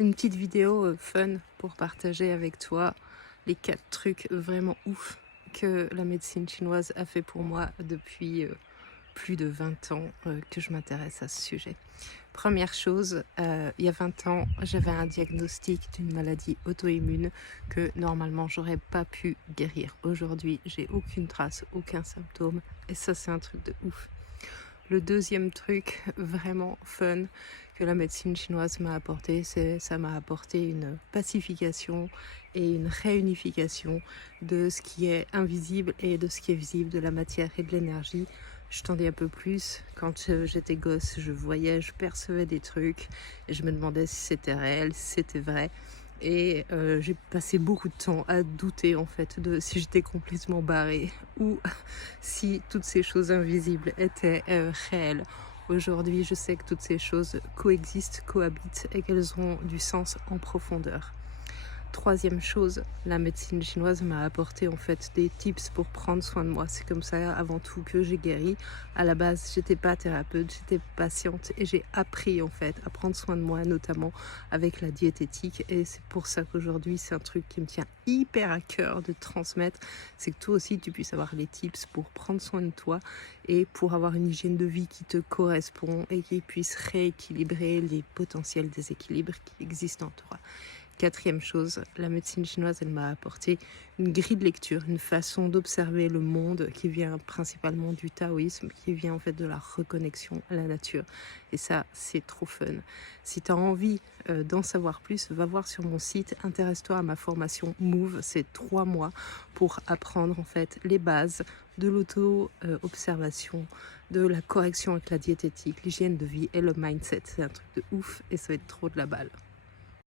Une petite vidéo fun pour partager avec toi les 4 trucs vraiment ouf que la médecine chinoise a fait pour moi depuis plus de 20 ans que je m'intéresse à ce sujet. Première chose, il y a 20 ans, j'avais un diagnostic d'une maladie auto-immune que normalement j'aurais pas pu guérir. Aujourd'hui, j'ai aucune trace, aucun symptôme et ça c'est un truc de ouf. Le deuxième truc vraiment fun que la médecine chinoise m'a apporté, ça m'a apporté une pacification et une réunification de ce qui est invisible et de ce qui est visible, de la matière et de l'énergie. Je t'en dis un peu plus. Quand j'étais gosse, je voyais, je percevais des trucs et je me demandais si c'était réel, si c'était vrai. Et j'ai passé beaucoup de temps à douter en fait de si j'étais complètement barrée ou si toutes ces choses invisibles étaient réelles. Aujourd'hui, je sais que toutes ces choses coexistent, cohabitent et qu'elles ont du sens en profondeur. Troisième chose, la médecine chinoise m'a apporté en fait des tips pour prendre soin de moi. C'est comme ça avant tout que j'ai guéri. À la base, j'étais pas thérapeute, j'étais patiente et j'ai appris en fait à prendre soin de moi, notamment avec la diététique. Et c'est pour ça qu'aujourd'hui, c'est un truc qui me tient hyper à cœur de transmettre. C'est que toi aussi, tu puisses avoir les tips pour prendre soin de toi et pour avoir une hygiène de vie qui te correspond et qui puisse rééquilibrer les potentiels déséquilibres qui existent en toi. Quatrième chose, la médecine chinoise, elle m'a apporté une grille de lecture, une façon d'observer le monde qui vient principalement du taoïsme, qui vient en fait de la reconnexion à la nature. Et ça, c'est trop fun. Si tu as envie d'en savoir plus, va voir sur mon site, intéresse-toi à ma formation Move, c'est 3 mois pour apprendre en fait les bases de l'auto-observation, de la correction avec la diététique, l'hygiène de vie et le mindset. C'est un truc de ouf et ça va être trop de la balle.